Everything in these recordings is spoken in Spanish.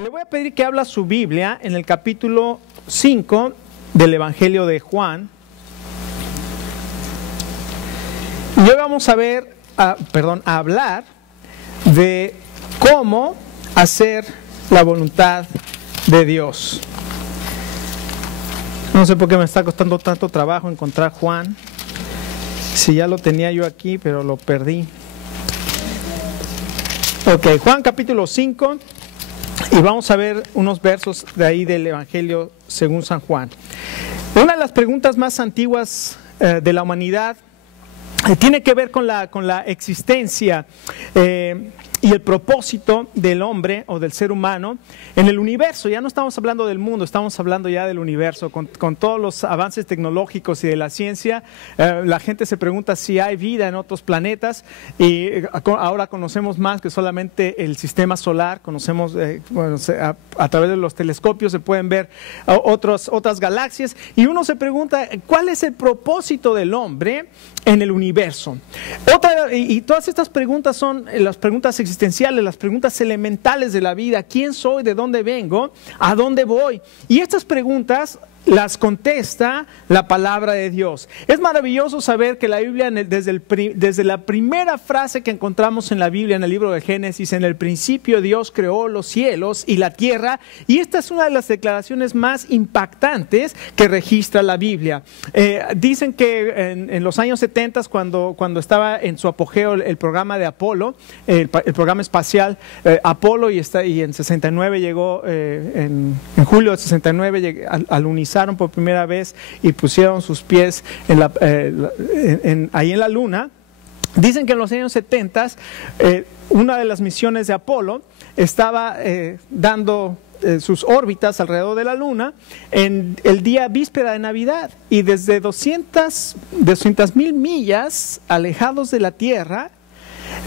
Le voy a pedir que abra su Biblia en el capítulo 5 del Evangelio de Juan. Y hoy vamos a ver, a hablar de cómo hacer la voluntad de Dios. No sé por qué me está costando tanto trabajo encontrar Juan. Si ya lo tenía yo aquí, pero lo perdí. Ok, Juan capítulo 5. Y vamos a ver unos versos de ahí del Evangelio según San Juan. Una de las preguntas más antiguas de la humanidad tiene que ver con la existencia y el propósito del hombre o del ser humano en el universo. Ya no estamos hablando del mundo, estamos hablando ya del universo. Con todos los avances tecnológicos y de la ciencia, la gente se pregunta si hay vida en otros planetas, y ahora conocemos más que solamente el sistema solar. Conocemos, a través de los telescopios se pueden ver otras galaxias, y uno se pregunta ¿cuál es el propósito del hombre en el universo? Y todas estas preguntas son las preguntas existenciales, las preguntas elementales de la vida. ¿Quién soy? ¿De dónde vengo? ¿A dónde voy? Y estas preguntas las contesta la palabra de Dios. Es maravilloso saber que la Biblia, desde la primera frase que encontramos en la Biblia, en el libro de Génesis, en el principio Dios creó los cielos y la tierra, y esta es una de las declaraciones más impactantes que registra la Biblia. Dicen que en los años 70, cuando estaba en su apogeo el programa de Apolo, el programa espacial Apolo, y en 69 llegó, en julio de 69 alunizaron por primera vez y pusieron sus pies ahí en la luna. Dicen que en los años 70 una de las misiones de Apolo estaba dando sus órbitas alrededor de la luna en el día víspera de Navidad, y desde 200,000 millas alejados de la Tierra,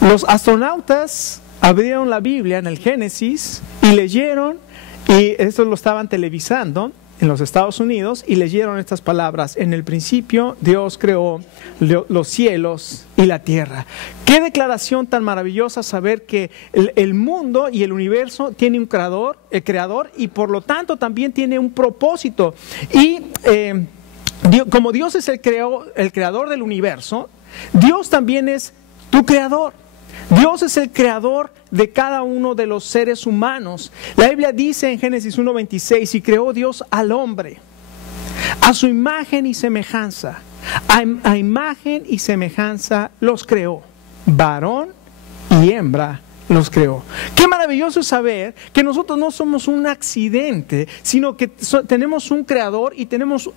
los astronautas abrieron la Biblia en el Génesis y leyeron, y esto lo estaban televisando en los Estados Unidos, y leyeron estas palabras: en el principio Dios creó los cielos y la tierra. Qué declaración tan maravillosa saber que el mundo y el universo tiene un creador, y por lo tanto también tiene un propósito. Y como Dios es el creador del universo, Dios también es tu creador. Dios es el creador de cada uno de los seres humanos. La Biblia dice en Génesis 1:26: y creó Dios al hombre a su imagen y semejanza. A imagen y semejanza los creó, varón y hembra los creó. Qué maravilloso es saber que nosotros no somos un accidente, sino que tenemos un creador y tenemos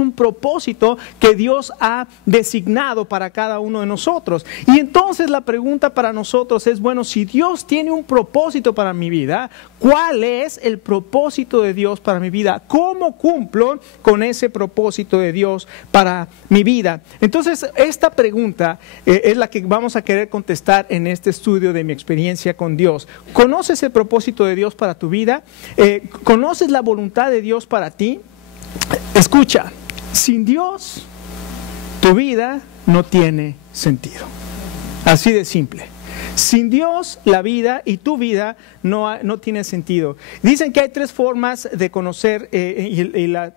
un propósito que Dios ha designado para cada uno de nosotros. Y entonces la pregunta para nosotros es: bueno, si Dios tiene un propósito para mi vida, ¿cuál es el propósito de Dios para mi vida? ¿Cómo cumplo con ese propósito de Dios para mi vida? Entonces, esta pregunta es la que vamos a querer contestar en este estudio de mi experiencia con Dios. ¿Conoces el propósito de Dios para tu vida? ¿Conoces la voluntad de Dios para ti? Escucha, sin Dios, tu vida no tiene sentido. Así de simple. Sin Dios, la vida y tu vida no tiene sentido. Dicen que hay tres formas de conocer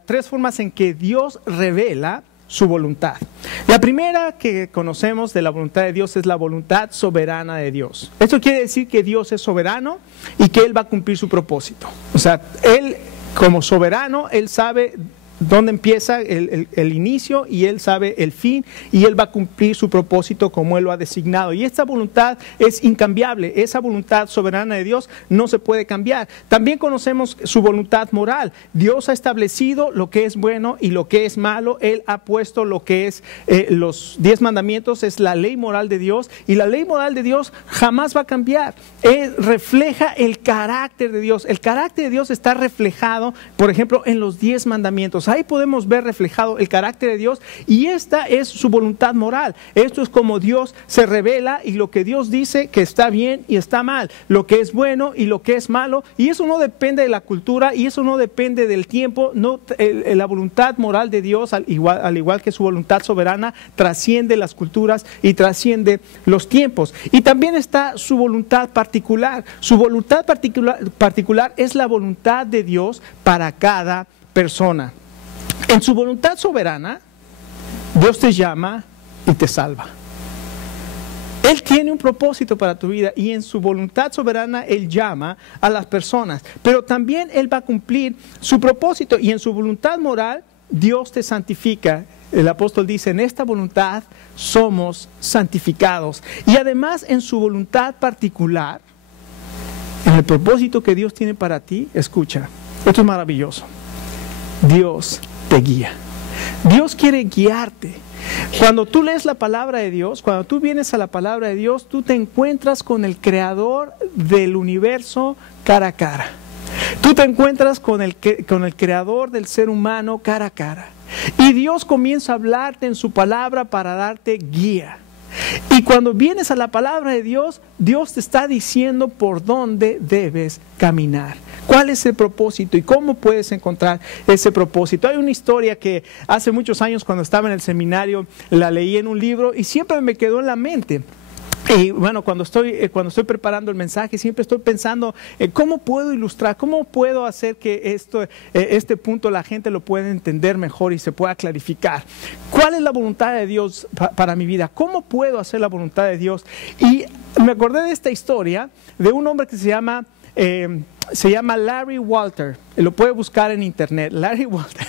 tres formas en que Dios revela su voluntad. La primera que conocemos de la voluntad de Dios es la voluntad soberana de Dios. Esto quiere decir que Dios es soberano y que Él va a cumplir su propósito. O sea, Él como soberano, Él sabe dónde empieza el inicio, y Él sabe el fin, y Él va a cumplir su propósito como Él lo ha designado. Y esta voluntad es incambiable. Esa voluntad soberana de Dios no se puede cambiar. También conocemos su voluntad moral. Dios ha establecido lo que es bueno y lo que es malo. Él ha puesto lo que es los 10 mandamientos, es la ley moral de Dios, y la ley moral de Dios jamás va a cambiar. Él refleja el carácter de Dios. El carácter de Dios está reflejado, por ejemplo, en los 10 mandamientos. Entonces ahí podemos ver reflejado el carácter de Dios, y esta es su voluntad moral. Esto es como Dios se revela, y lo que Dios dice que está bien y está mal, lo que es bueno y lo que es malo, y eso no depende de la cultura, y eso no depende del tiempo. La voluntad moral de Dios, al igual que su voluntad soberana, trasciende las culturas y trasciende los tiempos. Y también está su voluntad particular. Su voluntad particular es la voluntad de Dios para cada persona. En su voluntad soberana, Dios te llama y te salva. Él tiene un propósito para tu vida, y en su voluntad soberana Él llama a las personas, pero también Él va a cumplir su propósito, y en su voluntad moral Dios te santifica. El apóstol dice: en esta voluntad somos santificados. Y además, en su voluntad particular, en el propósito que Dios tiene para ti, escucha, esto es maravilloso. Dios te guía. Dios quiere guiarte. Cuando tú lees la palabra de Dios, cuando tú vienes a la palabra de Dios, tú te encuentras con el creador del universo cara a cara. Tú te encuentras con el creador del ser humano cara a cara. Y Dios comienza a hablarte en su palabra para darte guía. Y cuando vienes a la palabra de Dios, Dios te está diciendo por dónde debes caminar. ¿Cuál es el propósito y cómo puedes encontrar ese propósito? Hay una historia que hace muchos años, cuando estaba en el seminario, la leí en un libro y siempre me quedó en la mente. Y bueno, cuando estoy preparando el mensaje, siempre estoy pensando cómo puedo ilustrar, cómo puedo hacer que este punto la gente lo pueda entender mejor y se pueda clarificar. ¿Cuál es la voluntad de Dios para mi vida? ¿Cómo puedo hacer la voluntad de Dios? Y me acordé de esta historia de un hombre que se llama Larry Walter. Lo puede buscar en internet, Larry Walter,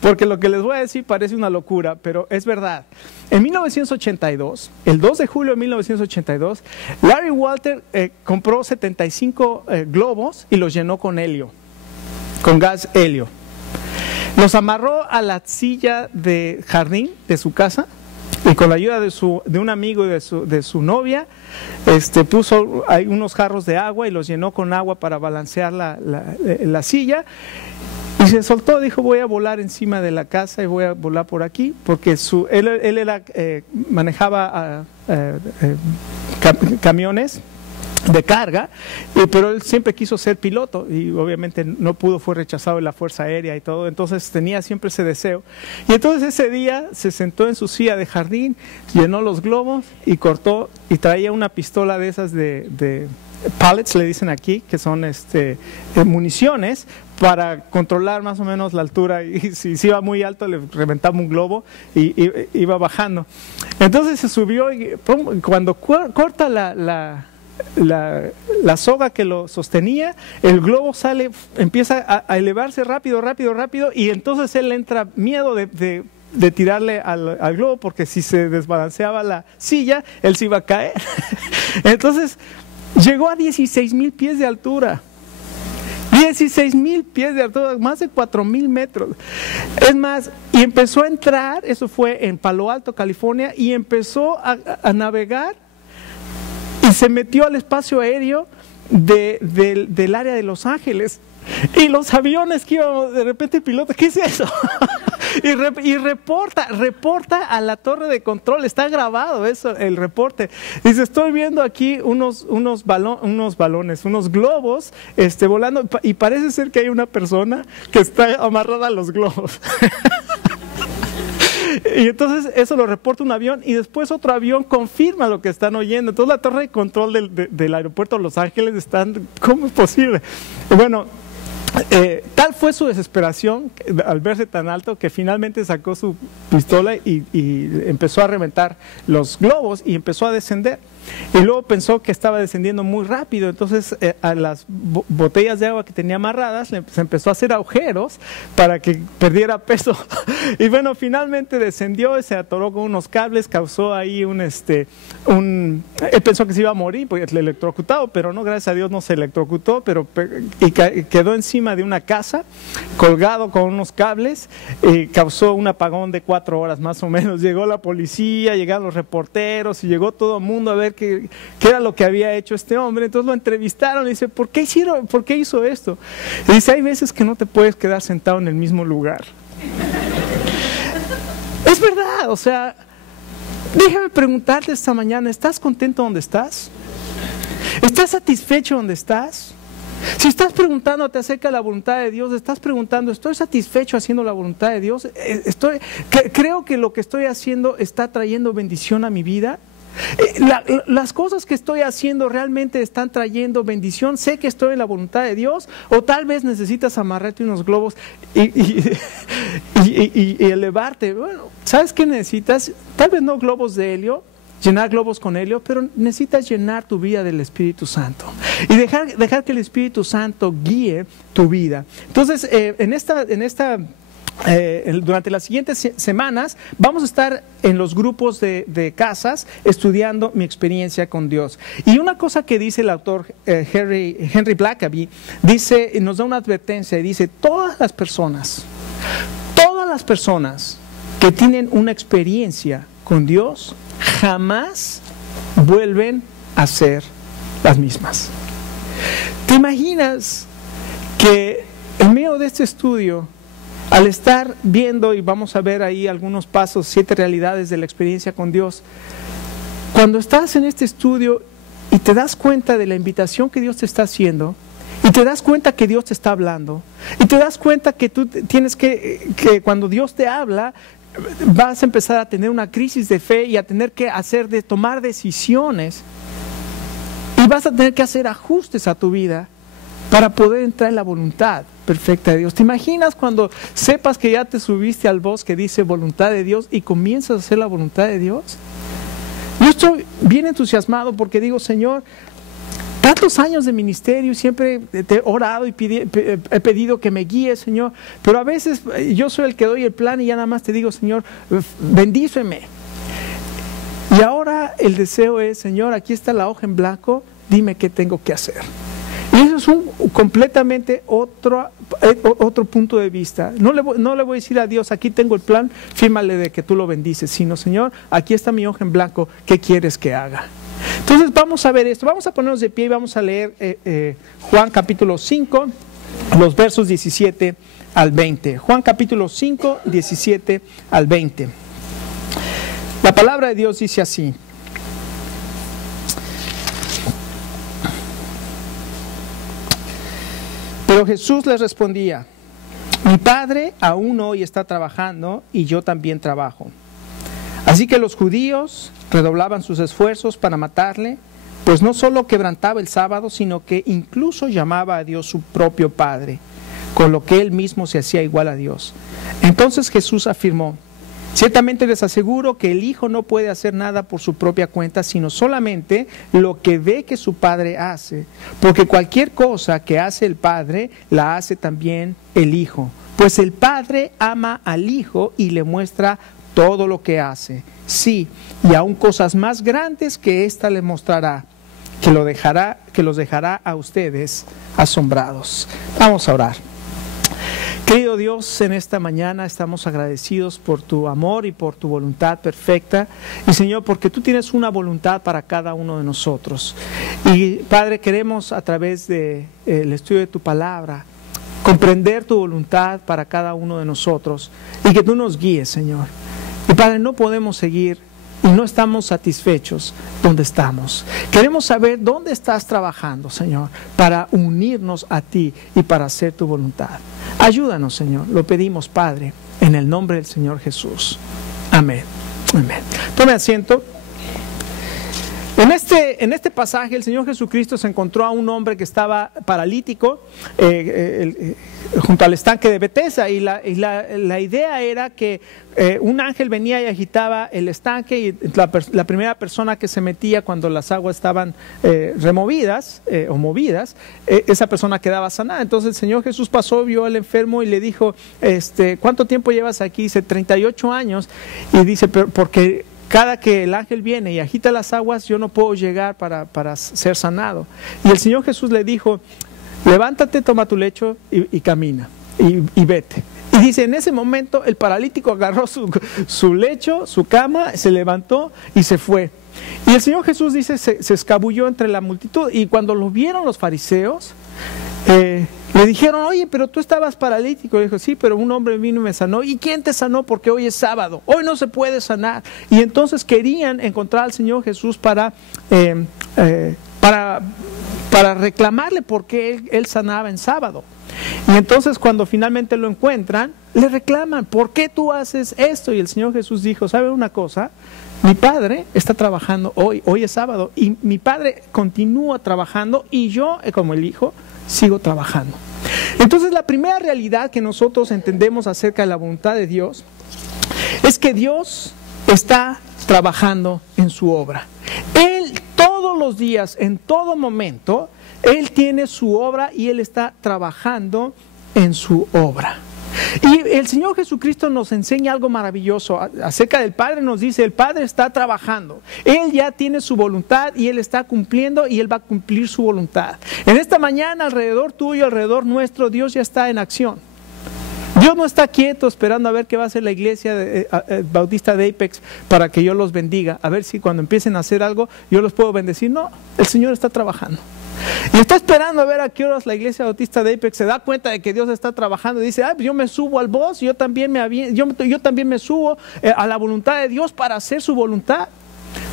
porque lo que les voy a decir parece una locura, pero es verdad. En 1982, el 2 de julio de 1982, Larry Walter compró 75 globos y los llenó con helio, con gas helio. Los amarró a la silla de jardín de su casa, y con la ayuda de un amigo y de su novia, puso ahí unos jarros de agua y los llenó con agua para balancear la silla, y se soltó. Dijo: voy a volar encima de la casa y voy a volar por aquí, porque él manejaba camiones de carga, pero él siempre quiso ser piloto y obviamente no pudo, fue rechazado en la Fuerza Aérea y todo, entonces tenía siempre ese deseo. Y entonces ese día se sentó en su silla de jardín, llenó los globos y cortó, y traía una pistola de esas de pallets, le dicen aquí, que son municiones para controlar más o menos la altura, y si iba muy alto le reventaba un globo y iba bajando. Entonces se subió y cuando corta la soga que lo sostenía, el globo empieza a elevarse rápido, y entonces él entra miedo de tirarle al globo, porque si se desbalanceaba la silla, él se iba a caer. Entonces llegó a 16,000 pies de altura. 16,000 pies de altura, más de 4,000 metros. Es más, y empezó a entrar, eso fue en Palo Alto, California, y empezó a navegar, y se metió al espacio aéreo del área de Los Ángeles. Y los aviones que íbamos, de repente el piloto: ¿qué es eso? y reporta a la torre de control, está grabado eso, el reporte. Dice: estoy viendo aquí unos balones, unos globos volando, y parece ser que hay una persona que está amarrada a los globos. Y entonces eso lo reporta un avión, y después otro avión confirma lo que están oyendo. Entonces la torre de control del aeropuerto de Los Ángeles ¿cómo es posible? Bueno, tal fue su desesperación al verse tan alto, que finalmente sacó su pistola y empezó a reventar los globos y empezó a descender. Y luego pensó que estaba descendiendo muy rápido, entonces a las botellas de agua que tenía amarradas se empezó a hacer agujeros para que perdiera peso. Y bueno, finalmente descendió y se atoró con unos cables, causó ahí él pensó que se iba a morir porque le electrocutado, pero no, gracias a Dios no se electrocutó, y quedó encima de una casa colgado con unos cables, y causó un apagón de 4 horas más o menos. Llegó la policía, llegaron los reporteros y llegó todo el mundo a ver qué era lo que había hecho este hombre. Entonces lo entrevistaron y dice, ¿por qué hizo esto? Y dice, hay veces que no te puedes quedar sentado en el mismo lugar. Es verdad, o sea, déjame preguntarte esta mañana, ¿estás contento donde estás? ¿Estás satisfecho donde estás? Si estás preguntándote acerca de la voluntad de Dios, estás preguntando, ¿estoy satisfecho haciendo la voluntad de Dios? ¿Creo que lo que estoy haciendo está trayendo bendición a mi vida? ¿Las cosas que estoy haciendo realmente están trayendo bendición? ¿Sé que estoy en la voluntad de Dios? ¿O tal vez necesitas amarrarte unos globos y elevarte? Bueno, ¿sabes qué necesitas? Tal vez no globos de helio, llenar globos con helio, pero necesitas llenar tu vida del Espíritu Santo y dejar que el Espíritu Santo guíe tu vida. Entonces, durante las siguientes semanas vamos a estar en los grupos de casas estudiando mi experiencia con Dios. Y una cosa que dice el autor Henry Blackaby, nos da una advertencia y dice, todas las personas que tienen una experiencia con Dios jamás vuelven a ser las mismas. ¿Te imaginas que en medio de este estudio, al estar viendo, y vamos a ver ahí algunos pasos, 7 realidades de la experiencia con Dios, cuando estás en este estudio y te das cuenta de la invitación que Dios te está haciendo, y te das cuenta que Dios te está hablando, y te das cuenta que tú tienes que cuando Dios te habla, vas a empezar a tener una crisis de fe y a tener que tomar decisiones, y vas a tener que hacer ajustes a tu vida para poder entrar en la voluntad perfecta de Dios. ¿Te imaginas cuando sepas que ya te subiste al bus que dice voluntad de Dios y comienzas a hacer la voluntad de Dios? Yo estoy bien entusiasmado porque digo, Señor, tantos años de ministerio, siempre te he orado y he pedido que me guíes, Señor, pero a veces yo soy el que doy el plan y ya nada más te digo, Señor, bendíceme. Y ahora el deseo es, Señor, aquí está la hoja en blanco, dime qué tengo que hacer. Y eso es completamente otro punto de vista. No le voy a decir a Dios, aquí tengo el plan, fírmale de que tú lo bendices, sino, Señor, aquí está mi hoja en blanco, ¿qué quieres que haga? Entonces vamos a ver esto, vamos a ponernos de pie y vamos a leer Juan capítulo 5, los versos 17 al 20. Juan capítulo 5, 17 al 20. La palabra de Dios dice así. Pero Jesús les respondía, mi Padre aún hoy está trabajando y yo también trabajo. Así que los judíos redoblaban sus esfuerzos para matarle, pues no solo quebrantaba el sábado, sino que incluso llamaba a Dios su propio Padre, con lo que él mismo se hacía igual a Dios. Entonces Jesús afirmó, ciertamente les aseguro que el Hijo no puede hacer nada por su propia cuenta, sino solamente lo que ve que su Padre hace, porque cualquier cosa que hace el Padre, la hace también el Hijo, pues el Padre ama al Hijo y le muestra todo lo que hace. Sí, y aún cosas más grandes que ésta le mostrará, que los dejará a ustedes asombrados. Vamos a orar. Querido Dios, en esta mañana estamos agradecidos por tu amor y por tu voluntad perfecta. Y Señor, porque tú tienes una voluntad para cada uno de nosotros. Y Padre, queremos a través del estudio de tu palabra comprender tu voluntad para cada uno de nosotros y que tú nos guíes, Señor. Y Padre, no podemos seguir y no estamos satisfechos donde estamos. Queremos saber dónde estás trabajando, Señor, para unirnos a ti y para hacer tu voluntad. Ayúdanos, Señor, lo pedimos, Padre, en el nombre del Señor Jesús. Amén. Amén. Tome asiento. En este pasaje el Señor Jesucristo se encontró a un hombre que estaba paralítico junto al estanque de Betesda y la idea era que un ángel venía y agitaba el estanque y la primera persona que se metía cuando las aguas estaban removidas o movidas, esa persona quedaba sanada. Entonces el Señor Jesús pasó, vio al enfermo y le dijo, ¿cuánto tiempo llevas aquí? Dice, 38 años. Y dice, porque cada que el ángel viene y agita las aguas, yo no puedo llegar para ser sanado. Y el Señor Jesús le dijo, levántate, toma tu lecho y camina y vete. Y dice, en ese momento el paralítico agarró su lecho, su cama, se levantó y se fue. Y el Señor Jesús dice, se escabulló entre la multitud, y cuando lo vieron los fariseos, le dijeron, oye, pero tú estabas paralítico. Y dijo, sí, pero un hombre vino y me sanó. ¿Y quién te sanó? Porque hoy es sábado, hoy no se puede sanar. Y entonces querían encontrar al Señor Jesús para reclamarle por qué él sanaba en sábado. Y entonces cuando finalmente lo encuentran, le reclaman, ¿por qué tú haces esto? Y el Señor Jesús dijo, ¿sabe una cosa? Mi Padre está trabajando hoy es sábado, y mi Padre continúa trabajando, y yo, como el Hijo, sigo trabajando. Entonces la primera realidad que nosotros entendemos acerca de la voluntad de Dios es que Dios está trabajando en su obra. Él todos los días, en todo momento, Él tiene su obra y Él está trabajando en su obra. Y el Señor Jesucristo nos enseña algo maravilloso acerca del Padre. Nos dice, el Padre está trabajando, Él ya tiene su voluntad y Él está cumpliendo, y Él va a cumplir su voluntad. En esta mañana, alrededor tuyo, alrededor nuestro, Dios ya está en acción. Dios no está quieto esperando a ver qué va a hacer la iglesia bautista de Apex para que yo los bendiga, a ver si cuando empiecen a hacer algo yo los puedo bendecir. No, el Señor está trabajando. Y está esperando a ver a qué horas la iglesia bautista de Apex se da cuenta de que Dios está trabajando y dice, pues yo me subo al bus, yo también me subo a la voluntad de Dios para hacer su voluntad.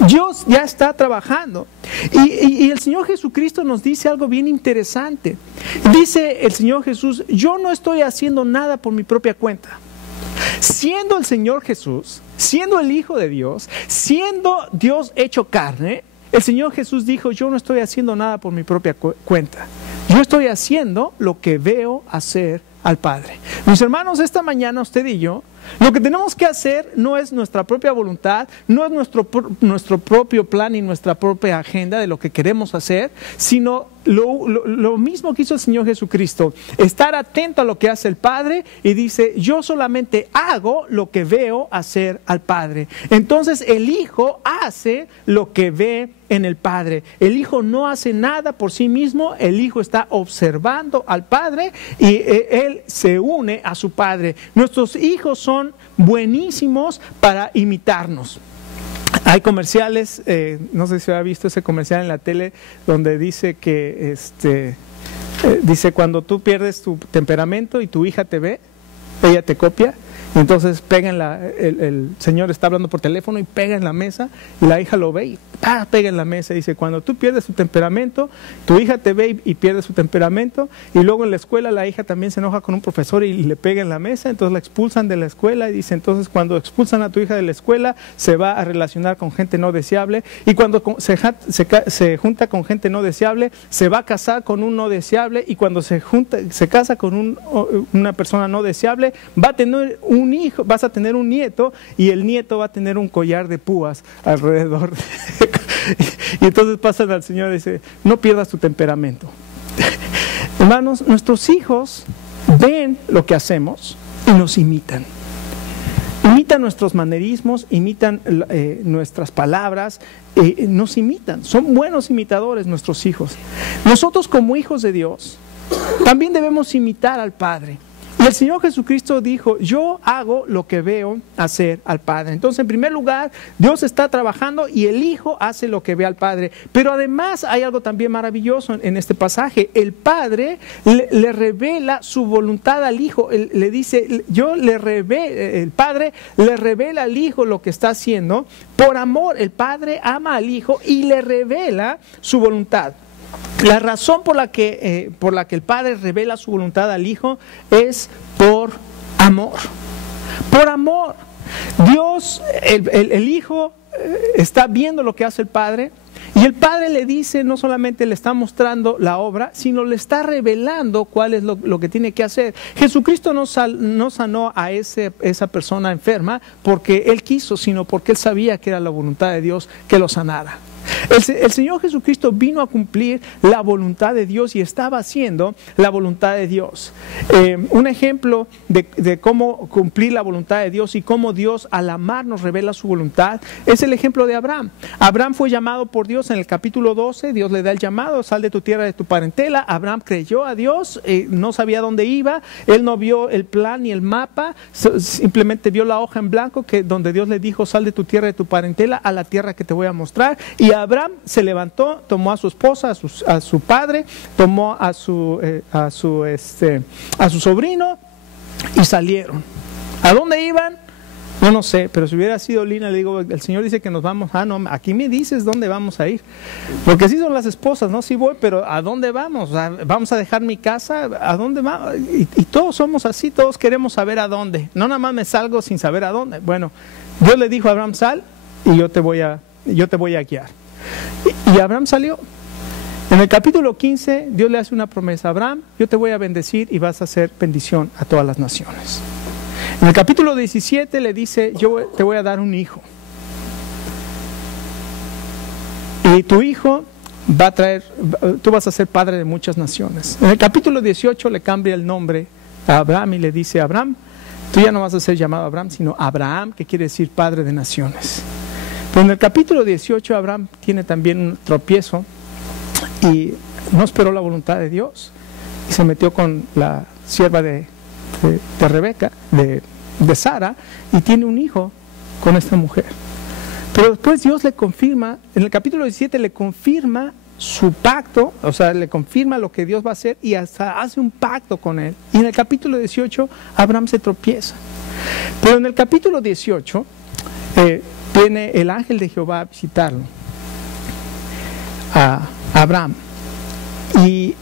Dios ya está trabajando. Y el Señor Jesucristo nos dice algo bien interesante. Dice el Señor Jesús, yo no estoy haciendo nada por mi propia cuenta. Siendo el Señor Jesús, siendo el Hijo de Dios, siendo Dios hecho carne, el Señor Jesús dijo, yo no estoy haciendo nada por mi propia cuenta. Yo estoy haciendo lo que veo hacer al Padre. Mis hermanos, esta mañana usted y yo, lo que tenemos que hacer no es nuestra propia voluntad, no es nuestro propio plan y nuestra propia agenda de lo que queremos hacer, sino lo mismo que hizo el Señor Jesucristo, estar atento a lo que hace el Padre, y dice, yo solamente hago lo que veo hacer al Padre. Entonces el Hijo hace lo que ve en el Padre. El Hijo no hace nada por sí mismo, el Hijo está observando al Padre y Él se une a su Padre. Nuestros hijos son buenísimos para imitarnos. Hay comerciales, no sé si ha visto ese comercial en la tele, donde dice que dice, cuando tú pierdes tu temperamento y tu hija te ve, ella te copia. Y entonces pega el señor está hablando por teléfono y pega en la mesa, y la hija lo ve y pega en la mesa. Y dice, cuando tú pierdes tu temperamento, tu hija te ve y pierde su temperamento. Y luego en la escuela la hija también se enoja con un profesor y le pega en la mesa, entonces la expulsan de la escuela. Y dice, entonces cuando expulsan a tu hija de la escuela, se va a relacionar con gente no deseable, y cuando se junta con gente no deseable, se va a casar con un no deseable, y cuando se casa con una persona no deseable, va a tener un hijo, vas a tener un nieto, y el nieto va a tener un collar de púas alrededor. Y entonces pasan al Señor y dice, no pierdas tu temperamento. Hermanos, nuestros hijos ven lo que hacemos y nos imitan. Imitan nuestros manerismos, imitan nuestras palabras, nos imitan. Son buenos imitadores nuestros hijos. Nosotros, como hijos de Dios, también debemos imitar al Padre. Y el Señor Jesucristo dijo, yo hago lo que veo hacer al Padre. Entonces, en primer lugar, Dios está trabajando y el Hijo hace lo que ve al Padre. Pero además hay algo también maravilloso en este pasaje. El Padre le revela su voluntad al Hijo. Le dice, el Padre le revela al Hijo lo que está haciendo. Por amor, el Padre ama al Hijo y le revela su voluntad. La razón por la que el Padre revela su voluntad al Hijo es por amor. Por amor. Dios, el Hijo está viendo lo que hace el Padre, y el Padre le dice, no solamente le está mostrando la obra, sino le está revelando cuál es lo que tiene que hacer. Jesucristo no sanó a esa persona enferma porque Él quiso, sino porque Él sabía que era la voluntad de Dios que lo sanara. El Señor Jesucristo vino a cumplir la voluntad de Dios y estaba haciendo la voluntad de Dios. Un ejemplo de cómo cumplir la voluntad de Dios y cómo Dios al amarnos revela su voluntad es el ejemplo de Abraham. Abraham fue llamado por Dios en el capítulo 12, Dios le da el llamado, sal de tu tierra, de tu parentela. Abraham creyó a Dios, no sabía dónde iba, él no vio el plan ni el mapa, simplemente vio la hoja en blanco donde Dios le dijo, sal de tu tierra, de tu parentela, a la tierra que te voy a mostrar. Y Abraham se levantó, tomó a su esposa, a su padre, tomó a su sobrino y salieron. ¿A dónde iban? No sé, pero si hubiera sido Lina, le digo, el Señor dice que nos vamos. No, aquí me dices dónde vamos a ir. Porque sí son las esposas, no, sí voy, pero ¿a dónde vamos? ¿Vamos a dejar mi casa? ¿A dónde vamos? Y todos somos así, todos queremos saber a dónde. No nada más me salgo sin saber a dónde. Bueno, Dios le dijo a Abraham, sal y yo te voy a guiar. Y Abraham salió. En el capítulo 15, Dios le hace una promesa a Abraham, yo te voy a bendecir y vas a hacer bendición a todas las naciones. En el capítulo 17 le dice, yo te voy a dar un hijo. Y tu hijo tú vas a ser padre de muchas naciones. En el capítulo 18 le cambia el nombre a Abraham y le dice, Abraham, tú ya no vas a ser llamado Abraham, sino Abraham, que quiere decir padre de naciones. Pero en el capítulo 18 Abraham tiene también un tropiezo y no esperó la voluntad de Dios y se metió con la sierva de Rebeca, de Sara, y tiene un hijo con esta mujer. Pero después Dios le confirma, en el capítulo 17 le confirma su pacto, o sea, le confirma lo que Dios va a hacer y hasta hace un pacto con él. Y en el capítulo 18 Abraham se tropieza. Pero en el capítulo 18 viene el ángel de Jehová a visitarlo, a Abraham, y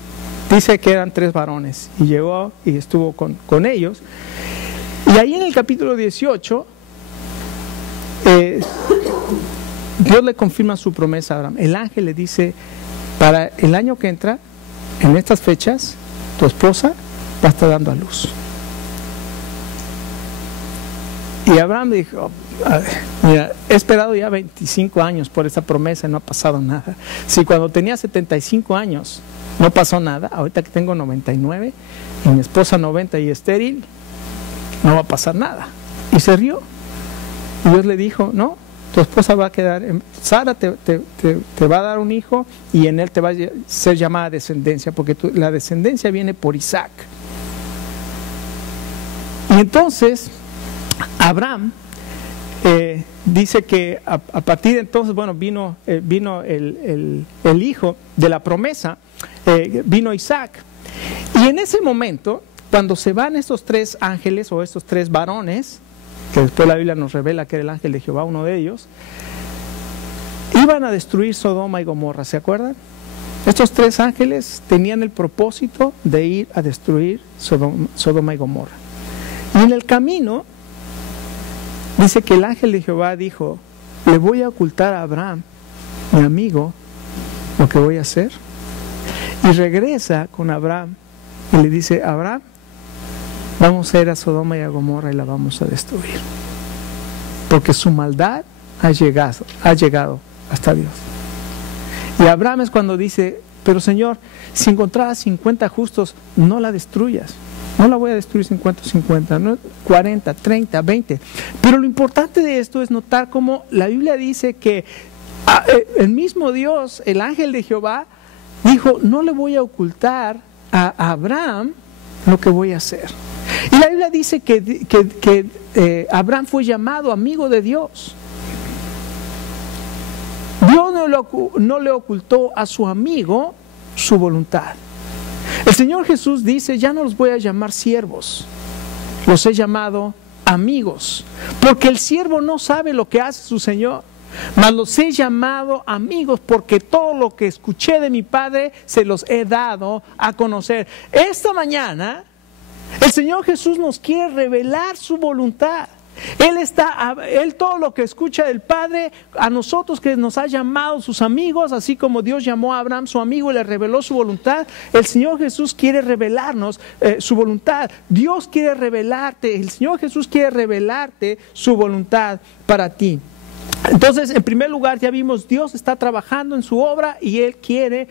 dice que eran 3 varones, y llegó y estuvo con ellos, y ahí en el capítulo 18 Dios le confirma su promesa a Abraham. El ángel le dice, para el año que entra, en estas fechas, tu esposa va a estar dando a luz. Y Abraham dijo, mira, he esperado ya 25 años por esta promesa y no ha pasado nada. Si cuando tenía 75 años no pasó nada, ahorita que tengo 99 y mi esposa 90 y estéril, no va a pasar nada. Y se rió. Y Dios le dijo, no, tu esposa va a quedar, Sara te va a dar un hijo y en él te va a ser llamada descendencia, porque la descendencia viene por Isaac. Y entonces Abraham dice que a partir de entonces, bueno, vino el hijo de la promesa, vino Isaac. Y en ese momento, cuando se van estos 3 ángeles o estos 3 varones, que después la Biblia nos revela que era el ángel de Jehová, uno de ellos, iban a destruir Sodoma y Gomorra, ¿se acuerdan? Estos 3 ángeles tenían el propósito de ir a destruir Sodoma y Gomorra. Y en el camino dice que el ángel de Jehová dijo, le voy a ocultar a Abraham, mi amigo, lo que voy a hacer. Y regresa con Abraham y le dice, Abraham, vamos a ir a Sodoma y a Gomorra y la vamos a destruir, porque su maldad ha llegado hasta Dios. Y Abraham es cuando dice, pero Señor, si encontraras 50 justos, no la destruyas. No la voy a destruir 50, no 40, 30, 20. Pero lo importante de esto es notar cómo la Biblia dice que el mismo Dios, el ángel de Jehová, dijo, no le voy a ocultar a Abraham lo que voy a hacer. Y la Biblia dice que Abraham fue llamado amigo de Dios. Dios no le ocultó a su amigo su voluntad. El Señor Jesús dice, ya no los voy a llamar siervos, los he llamado amigos, porque el siervo no sabe lo que hace su Señor, mas los he llamado amigos, porque todo lo que escuché de mi Padre se los he dado a conocer. Esta mañana el Señor Jesús nos quiere revelar su voluntad. Él todo lo que escucha del Padre, a nosotros que nos ha llamado sus amigos, así como Dios llamó a Abraham su amigo y le reveló su voluntad, el Señor Jesús quiere revelarnos su voluntad. Dios quiere revelarte, el Señor Jesús quiere revelarte su voluntad para ti. Entonces, en primer lugar, ya vimos, Dios está trabajando en su obra y Él quiere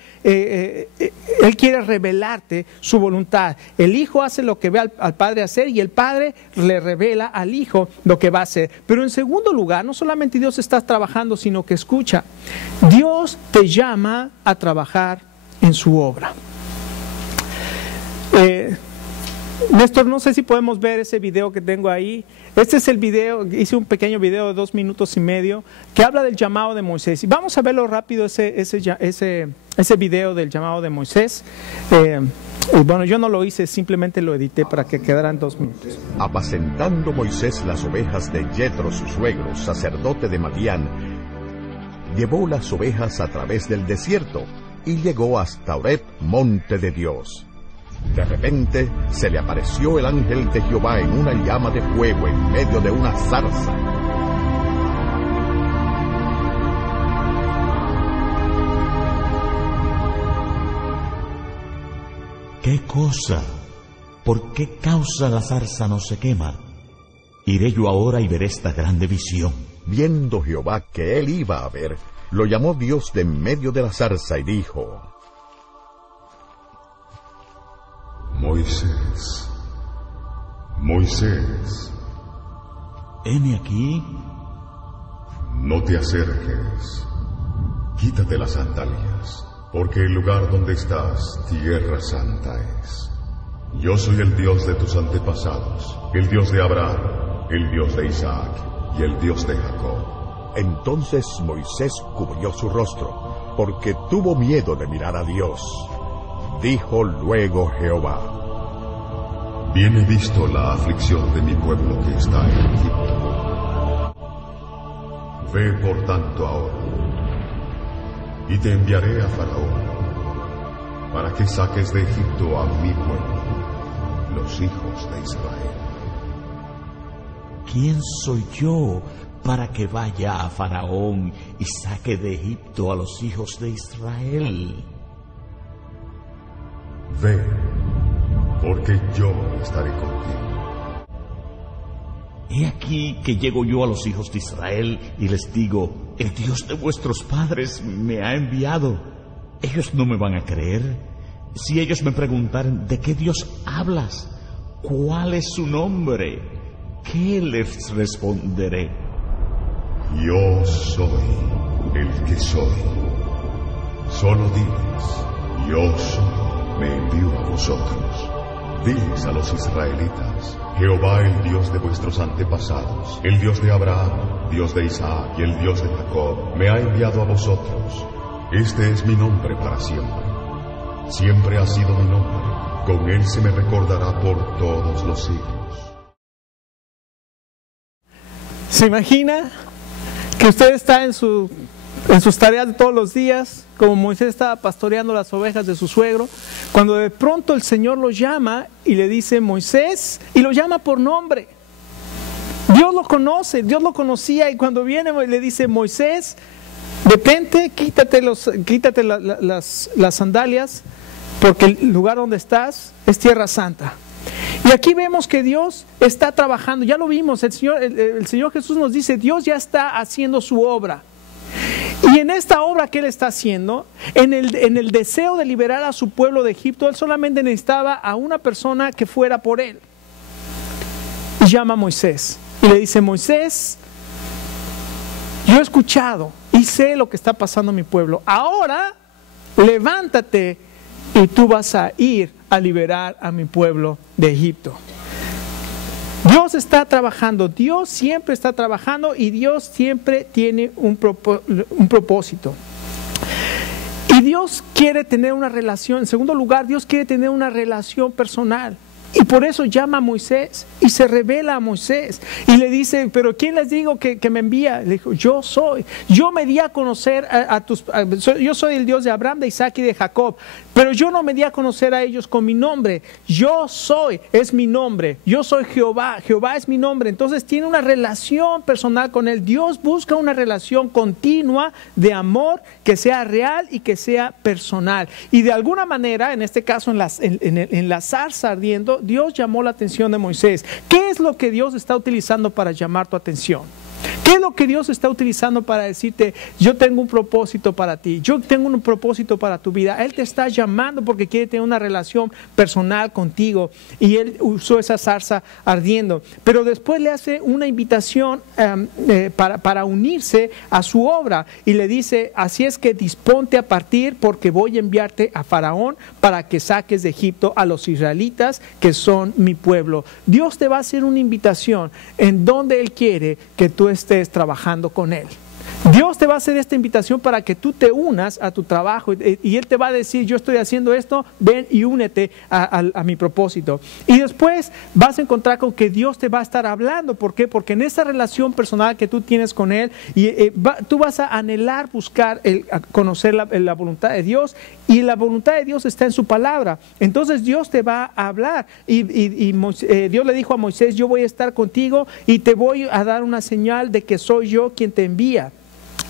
revelarte su voluntad. El Hijo hace lo que ve al Padre hacer y el Padre le revela al Hijo lo que va a hacer. Pero en segundo lugar, no solamente Dios está trabajando, sino que escucha, Dios te llama a trabajar en su obra. Néstor, no sé si podemos ver ese video que tengo ahí. Este es el video, hice un pequeño video de 2 minutos y medio que habla del llamado de Moisés. Y vamos a verlo rápido, ese video del llamado de Moisés. Y bueno, yo no lo hice, simplemente lo edité para que quedaran 2 minutos. Apacentando Moisés las ovejas de Yetro, su suegro, sacerdote de Madián, llevó las ovejas a través del desierto y llegó hasta Horeb, monte de Dios. De repente se le apareció el ángel de Jehová en una llama de fuego en medio de una zarza. ¿Qué cosa? ¿Por qué causa la zarza no se quema? Iré yo ahora y veré esta grande visión. Viendo Jehová que él iba a ver, lo llamó Dios de en medio de la zarza y dijo: Moisés, Moisés. Heme aquí. No te acerques. Quítate las sandalias, porque el lugar donde estás, tierra santa es. Yo soy el Dios de tus antepasados, el Dios de Abraham, el Dios de Isaac y el Dios de Jacob. Entonces Moisés cubrió su rostro, porque tuvo miedo de mirar a Dios. Dijo luego Jehová: Bien he visto la aflicción de mi pueblo que está en Egipto. Ve por tanto ahora, y te enviaré a Faraón, para que saques de Egipto a mi pueblo, los hijos de Israel. ¿Quién soy yo para que vaya a Faraón y saque de Egipto a los hijos de Israel? Ve, porque yo estaré contigo. He aquí que llego yo a los hijos de Israel y les digo: el Dios de vuestros padres me ha enviado. Ellos no me van a creer. Si ellos me preguntaran: ¿de qué Dios hablas? ¿Cuál es su nombre? ¿Qué les responderé? Yo soy el que soy. Solo diles: yo soy. Me envío a vosotros. Diles a los israelitas: Jehová, el Dios de vuestros antepasados, el Dios de Abraham, Dios de Isaac y el Dios de Jacob, me ha enviado a vosotros. Este es mi nombre para siempre. Siempre ha sido mi nombre. Con él se me recordará por todos los siglos. ¿Se imagina que usted está en sus tareas de todos los días, como Moisés estaba pastoreando las ovejas de su suegro, cuando de pronto el Señor lo llama y le dice: Moisés, y lo llama por nombre? Dios lo conoce, Dios lo conocía, y cuando viene le dice: Moisés, detente, quítate las sandalias, porque el lugar donde estás es tierra santa. Y aquí vemos que Dios está trabajando, ya lo vimos, el Señor Jesús nos dice: Dios ya está haciendo su obra. Y en esta obra que Él está haciendo, en el deseo de liberar a su pueblo de Egipto, Él solamente necesitaba a una persona que fuera por Él. Y llama a Moisés y le dice: Moisés, yo he escuchado y sé lo que está pasando en mi pueblo. Ahora levántate y tú vas a ir a liberar a mi pueblo de Egipto. Dios está trabajando, Dios siempre está trabajando y Dios siempre tiene un propósito. Y Dios quiere tener una relación, en segundo lugar, Dios quiere tener una relación personal. Y por eso llama a Moisés y se revela a Moisés y le dice: pero ¿quién les digo que me envía? Le dijo: yo soy. Yo me di a conocer yo soy el Dios de Abraham, de Isaac y de Jacob, pero yo no me di a conocer a ellos con mi nombre. Yo soy, es mi nombre. Yo soy Jehová, Jehová es mi nombre. Entonces tiene una relación personal con Él. Dios busca una relación continua de amor que sea real y que sea personal. Y de alguna manera, en este caso en la zarza ardiendo, Dios llamó la atención de Moisés. ¿Qué es lo que Dios está utilizando para llamar tu atención? ¿Qué ¿Qué es lo que Dios está utilizando para decirte, yo tengo un propósito para ti, yo tengo un propósito para tu vida? Él te está llamando porque quiere tener una relación personal contigo, y Él usó esa zarza ardiendo. Pero después le hace una invitación para unirse a su obra, y le dice, así es que disponte a partir, porque voy a enviarte a Faraón para que saques de Egipto a los israelitas, que son mi pueblo. Dios te va a hacer una invitación en donde Él quiere que tú estés trabajando con Él. Dios te va a hacer esta invitación para que tú te unas a tu trabajo, y Él te va a decir, yo estoy haciendo esto, ven y únete a mi propósito. Y después vas a encontrar con que Dios te va a estar hablando. ¿Por qué? Porque en esa relación personal que tú tienes con Él, tú vas a anhelar buscar conocer la voluntad de Dios, y la voluntad de Dios está en su palabra. Entonces Dios te va a hablar, y Dios le dijo a Moisés, yo voy a estar contigo y te voy a dar una señal de que soy yo quien te envía.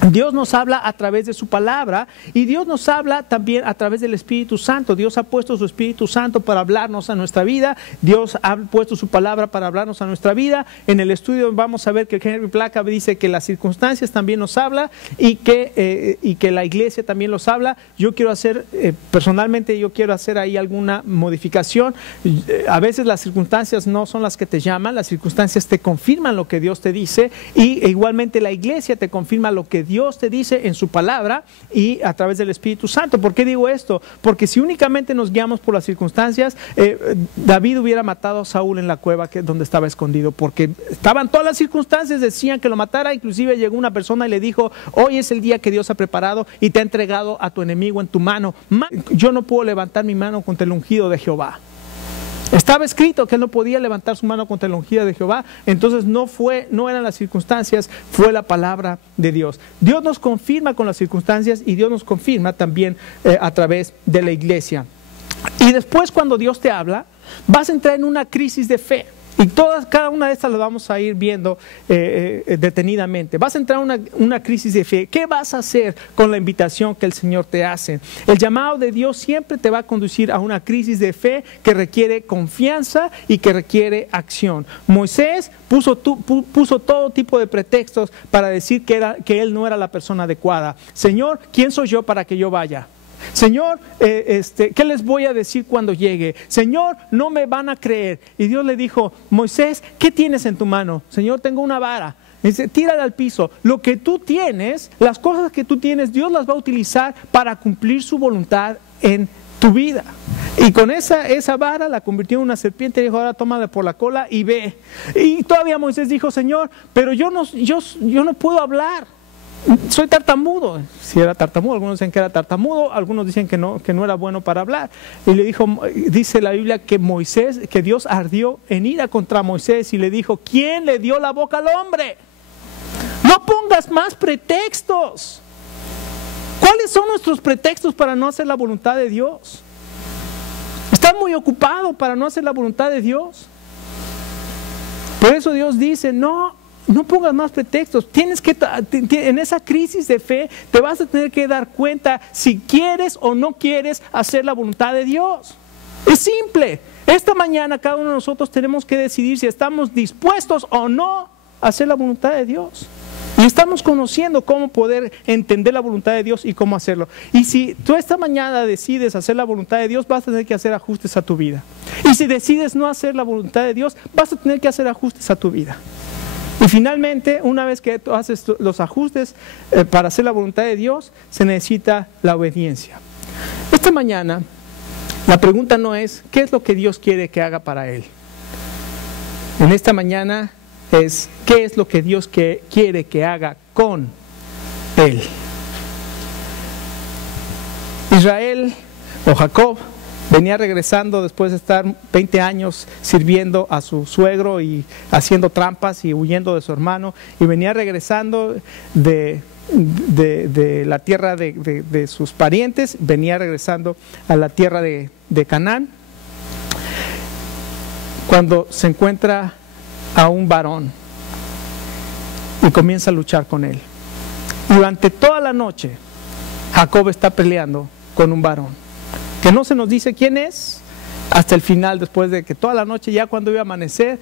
Dios nos habla a través de su palabra, y Dios nos habla también a través del Espíritu Santo. Dios ha puesto su Espíritu Santo para hablarnos a nuestra vida. Dios ha puesto su palabra para hablarnos a nuestra vida. En el estudio vamos a ver que Henry Placa dice que las circunstancias también nos habla, y que la iglesia también los habla. Yo quiero hacer, personalmente yo quiero hacer ahí alguna modificación. A veces las circunstancias no son las que te llaman, las circunstancias te confirman lo que Dios te dice, y igualmente la iglesia te confirma lo que Dios te dice en su palabra y a través del Espíritu Santo. ¿Por qué digo esto? Porque si únicamente nos guiamos por las circunstancias, David hubiera matado a Saúl en la cueva donde estaba escondido, porque estaban todas las circunstancias, decían que lo matara. Inclusive llegó una persona y le dijo, hoy es el día que Dios ha preparado y te ha entregado a tu enemigo en tu mano. Yo no puedo levantar mi mano contra el ungido de Jehová. Estaba escrito que él no podía levantar su mano contra la ungida de Jehová. Entonces no eran las circunstancias, fue la palabra de Dios. Dios nos confirma con las circunstancias, y Dios nos confirma también a través de la iglesia. Y después, cuando Dios te habla, vas a entrar en una crisis de fe. Y cada una de estas las vamos a ir viendo detenidamente. Vas a entrar en una crisis de fe. ¿Qué vas a hacer con la invitación que el Señor te hace? El llamado de Dios siempre te va a conducir a una crisis de fe que requiere confianza y que requiere acción. Moisés puso todo tipo de pretextos para decir que él no era la persona adecuada. Señor, ¿quién soy yo para que yo vaya? Señor, ¿qué les voy a decir cuando llegue? Señor, no me van a creer. Y Dios le dijo, Moisés, ¿qué tienes en tu mano? Señor, tengo una vara. Dice, tírala al piso. Lo que tú tienes, las cosas que tú tienes, Dios las va a utilizar para cumplir su voluntad en tu vida. Y con esa vara la convirtió en una serpiente, y dijo, ahora tómala por la cola y ve. Y todavía Moisés dijo, Señor, pero yo no puedo hablar. Soy tartamudo. Si era tartamudo, algunos dicen que era tartamudo, algunos dicen que no era bueno para hablar. Y le dijo, dice la Biblia que Dios ardió en ira contra Moisés y le dijo, ¿quién le dio la boca al hombre? No pongas más pretextos. ¿Cuáles son nuestros pretextos para no hacer la voluntad de Dios? ¿Estás muy ocupado para no hacer la voluntad de Dios? Por eso Dios dice, no pongas más pretextos. En esa crisis de fe te vas a tener que dar cuenta si quieres o no quieres hacer la voluntad de Dios. Es simple. Esta mañana cada uno de nosotros tenemos que decidir si estamos dispuestos o no a hacer la voluntad de Dios. Y estamos conociendo cómo poder entender la voluntad de Dios y cómo hacerlo. Y si tú esta mañana decides hacer la voluntad de Dios, vas a tener que hacer ajustes a tu vida. Y si decides no hacer la voluntad de Dios, vas a tener que hacer ajustes a tu vida. Y finalmente, una vez que tú haces los ajustes para hacer la voluntad de Dios, se necesita la obediencia. Esta mañana, la pregunta no es, ¿qué es lo que Dios quiere que haga para Él? En esta mañana es, ¿qué es lo que Dios quiere que haga con Él? Israel o Jacob venía regresando después de estar 20 años sirviendo a su suegro y haciendo trampas y huyendo de su hermano, y venía regresando de la tierra de sus parientes, venía regresando a la tierra de Canaán, cuando se encuentra a un varón y comienza a luchar con él. Durante toda la noche Jacob está peleando con un varón que no se nos dice quién es hasta el final, después de que toda la noche, ya cuando iba a amanecer,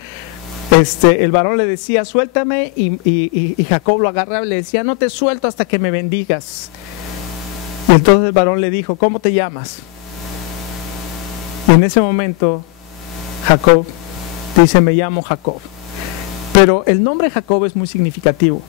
el varón le decía, suéltame, y Jacob lo agarraba y le decía, no te suelto hasta que me bendigas. Y entonces el varón le dijo, ¿cómo te llamas? Y en ese momento Jacob dice, me llamo Jacob. Pero el nombre Jacob es muy significativo,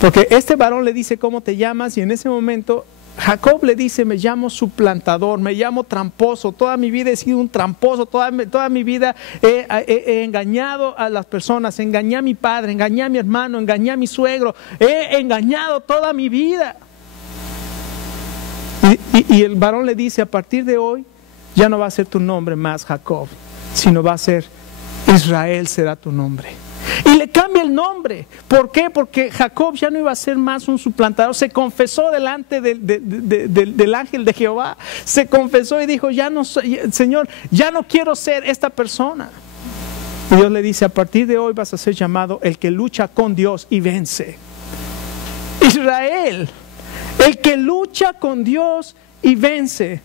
porque este varón le dice, ¿cómo te llamas? Y en ese momento Jacob le dice, me llamo suplantador, me llamo tramposo, toda mi vida he sido un tramposo, toda mi vida he engañado a las personas, engañé a mi padre, engañé a mi hermano, engañé a mi suegro, he engañado toda mi vida. Y el varón le dice, a partir de hoy ya no va a ser tu nombre más Jacob, sino va a ser Israel será tu nombre. Y le cambia el nombre. ¿Por qué? Porque Jacob ya no iba a ser más un suplantador. Se confesó delante del ángel de Jehová. Se confesó y dijo, ya no soy, Señor, ya no quiero ser esta persona. Y Dios le dice, a partir de hoy vas a ser llamado el que lucha con Dios y vence. Israel, el que lucha con Dios y vence.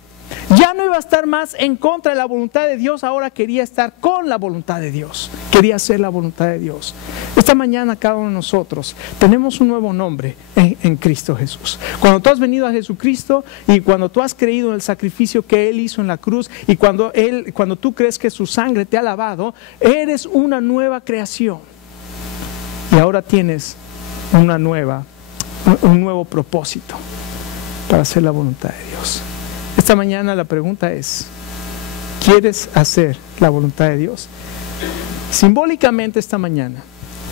Ya no iba a estar más en contra de la voluntad de Dios, ahora quería estar con la voluntad de Dios, quería hacer la voluntad de Dios. Esta mañana cada uno de nosotros tenemos un nuevo nombre en Cristo Jesús. Cuando tú has venido a Jesucristo y cuando tú has creído en el sacrificio que Él hizo en la cruz y cuando tú crees que su sangre te ha lavado, eres una nueva creación. Y ahora tienes un nuevo propósito para hacer la voluntad de Dios. Esta mañana la pregunta es, ¿quieres hacer la voluntad de Dios? Simbólicamente esta mañana,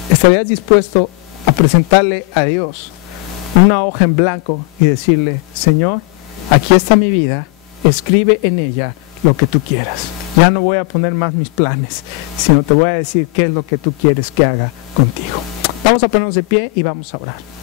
¿estarías dispuesto a presentarle a Dios una hoja en blanco y decirle, Señor, aquí está mi vida, escribe en ella lo que tú quieras? Ya no voy a poner más mis planes, sino te voy a decir qué es lo que tú quieres que haga contigo. Vamos a ponernos de pie y vamos a orar.